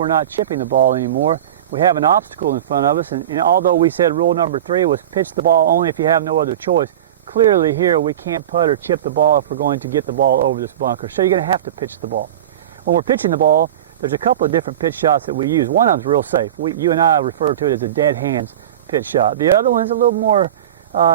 we're not chipping the ball anymore. We have an obstacle in front of us, and although we said rule number 3 was pitch the ball only if you have no other choice, clearly here we can't putt or chip the ball if we're going to get the ball over this bunker. So you're going to have to pitch the ball. When we're pitching the ball, there's a couple of different pitch shots that we use. One of them's real safe. You and I refer to it as a dead hands pitch shot. The other one's a little more,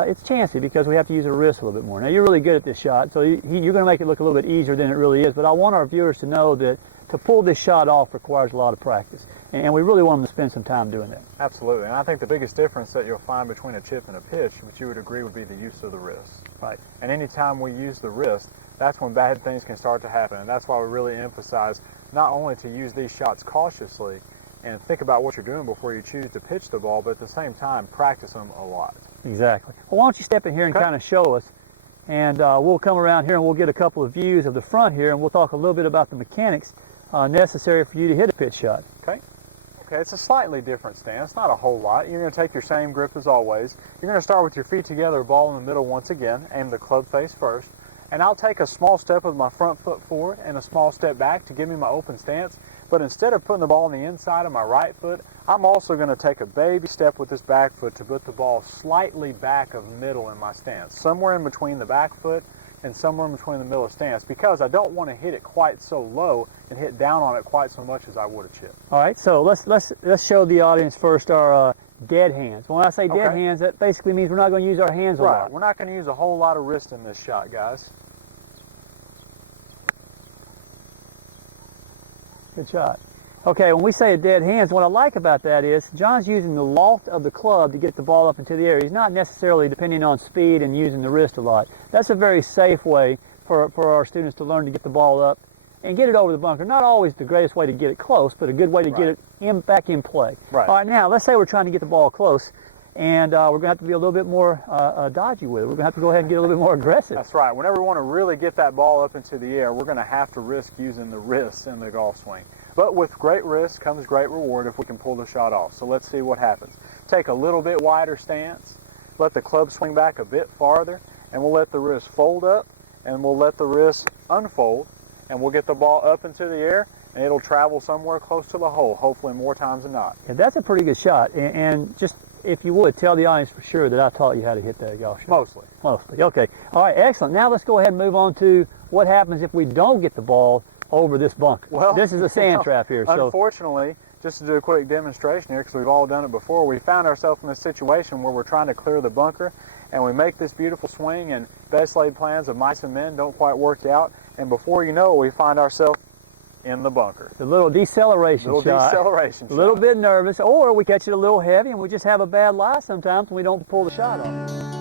it's chancy because we have to use our wrist a little bit more. Now you're really good at this shot, so you're going to make it look a little bit easier than it really is, but I want our viewers to know that to pull this shot off requires a lot of practice, and we really want them to spend some time doing that. Absolutely, and I think the biggest difference that you'll find between a chip and a pitch, which you would agree would be the use of the wrist. Right. And anytime we use the wrist, that's when bad things can start to happen, and that's why we really emphasize not only to use these shots cautiously and think about what you're doing before you choose to pitch the ball, but at the same time, practice them a lot. Exactly. Well, why don't you step in here and kind of show us, and we'll come around here and we'll get a couple of views of the front here, and we'll talk a little bit about the mechanics necessary for you to hit a pitch shot. Okay. Okay, it's a slightly different stance, not a whole lot. You're going to take your same grip as always. You're going to start with your feet together, ball in the middle once again, aim the club face first, and I'll take a small step with my front foot forward and a small step back to give me my open stance. But instead of putting the ball on the inside of my right foot, I'm also going to take a baby step with this back foot to put the ball slightly back of middle in my stance, somewhere in between the back foot and somewhere in between the middle of stance, because I don't want to hit it quite so low and hit down on it quite so much as I would a chip. All right, so let's show the audience first our dead hands. When I say dead hands, that basically means we're not going to use our hands a lot. Right, we're not going to use a whole lot of wrist in this shot, guys. Good shot. Okay, when we say dead hands, what I like about that is John's using the loft of the club to get the ball up into the air. He's not necessarily depending on speed and using the wrist a lot. That's a very safe way for our students to learn to get the ball up and get it over the bunker. Not always the greatest way to get it close, but a good way to get it back in play. Right. All right, now let's say we're trying to get the ball close, and we're going to have to be a little bit more dodgy with it. We're going to have to go ahead and get a little bit more aggressive. That's right. Whenever we want to really get that ball up into the air, we're going to have to risk using the wrists in the golf swing. But with great risk comes great reward if we can pull the shot off. So let's see what happens. Take a little bit wider stance, let the club swing back a bit farther, and we'll let the wrist fold up, and we'll let the wrist unfold, and we'll get the ball up into the air, and it'll travel somewhere close to the hole, hopefully more times than not. Yeah, that's a pretty good shot, and just, if you would, tell the audience for sure that I taught you how to hit that golf shot. Mostly. Mostly, okay. All right, excellent. Now let's go ahead and move on to what happens if we don't get the ball over this bunker. Well, this is a sand trap here. So unfortunately, just to do a quick demonstration here, because we've all done it before, we found ourselves in a situation where we're trying to clear the bunker, and we make this beautiful swing, and best laid plans of mice and men don't quite work out, and before you know it, we find ourselves in the bunker. the little deceleration shot. Deceleration a little bit nervous, or we catch it a little heavy, and we just have a bad lie sometimes when we don't pull the shot off.